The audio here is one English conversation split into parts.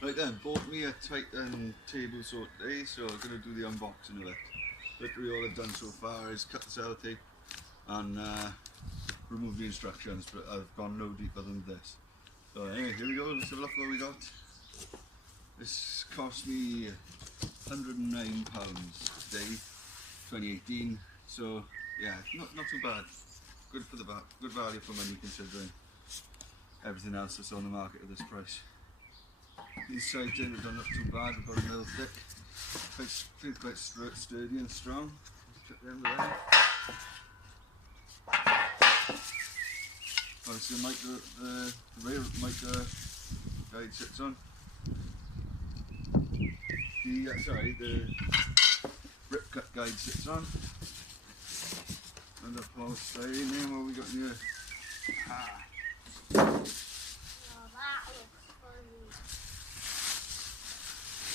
Right then, bought me a Titan table saw today, so I'm going to do the unboxing of it. Literally all I've done so far is cut the sellotape and remove the instructions, but I've gone no deeper than this. So anyway, here we go, let's have a look what we got. This cost me £109 today, 2018, so yeah, not too bad. Good for the good value for money considering everything else that's on the market at this price. These sides here don't look too bad, we've got a mill thick, feels quite sturdy and strong. Check them there. Obviously the rear mic guide sits on. The rip cut guide sits on. And the polystyrene there, what we got in here?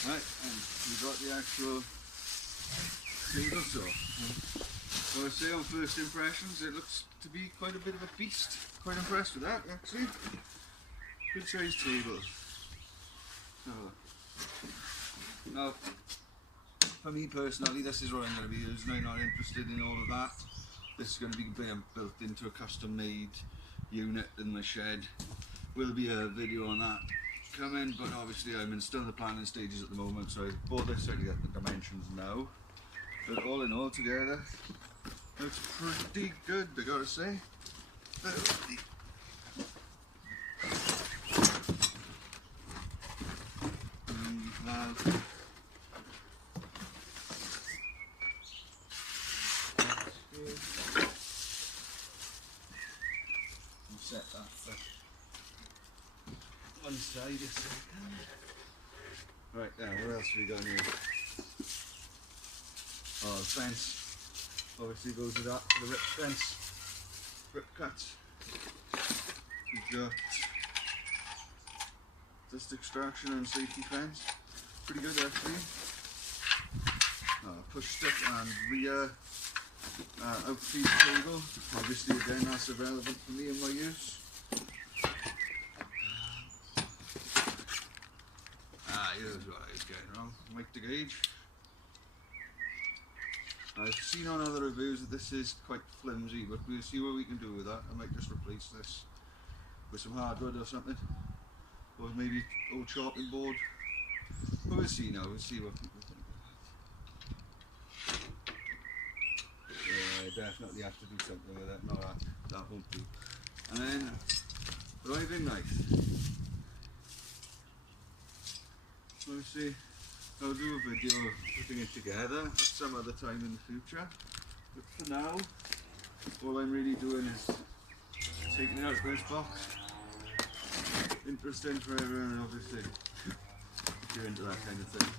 Right, and we've got the actual table saw. So I say on first impressions it looks to be quite a bit of a beast. Quite impressed with that actually. Good sized table. Now, for me personally, this is what I'm going to be using. I'm not interested in all of that. This is going to be being built into a custom made unit in my shed. Will be a video on that coming, but obviously I'm still in the planning stages at the moment, so I bought this out to get the dimensions now. But all in all together, looks pretty good, I gotta say. Set that for one side a second. Right now, what else have we got here? Oh, the fence. Obviously goes with that for the rip fence. Rip cuts. We've got dust extraction and safety fence. Pretty good actually. Push stick and rear outfeed cable. Obviously again that's irrelevant for me in my use. Here's what I was getting wrong. Mic to gauge. I've seen on other reviews that this is quite flimsy, but we'll see what we can do with that. I might just replace this with some hardwood or something, or maybe old chopping board. But we'll see now. We'll see what people think of that. Yeah, definitely have to do something with it. No, that won't do. And then driving knife. Obviously, I'll do a video of putting it together at some other time in the future. But for now, all I'm really doing is taking it out of this box. Interesting for everyone, obviously, if you're into that kind of thing.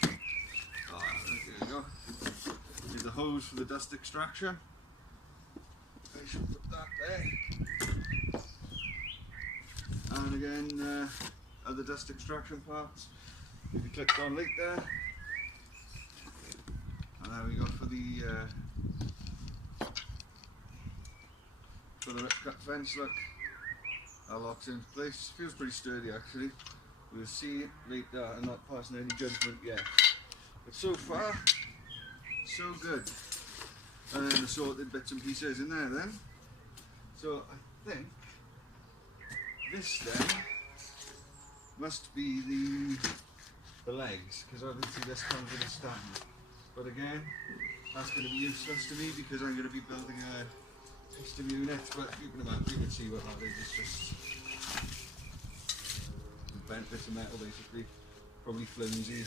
There you go. Here's the hose for the dust extraction. I should put that there. And again, other dust extraction parts. If you clicked on link there. And there we go for the rip cut fence. Look, that locks into place. Feels pretty sturdy actually. We'll see it later. I'm not passing any judgment yet. But so far, so good. And then assorted bits and pieces in there then. So I think this then must be the legs, because obviously this comes with a stand. But again, that's going to be useless to me because I'm going to be building a custom unit. But you can see what that is. It's just bent bits of metal basically, probably flimsy,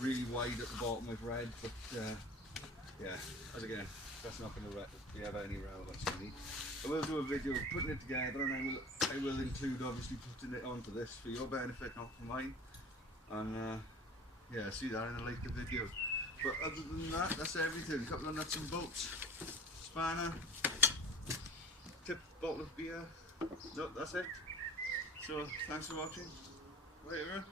really wide at the bottom I've read, but yeah, as again, that's not going to have any relevance to me. I will do a video of putting it together, and I will include obviously putting it onto this for your benefit, not for mine. And yeah, see that in a later video. But other than that, that's everything. A couple of nuts and bolts, spanner, tip bottle of beer. No, that's it. So thanks for watching. Later.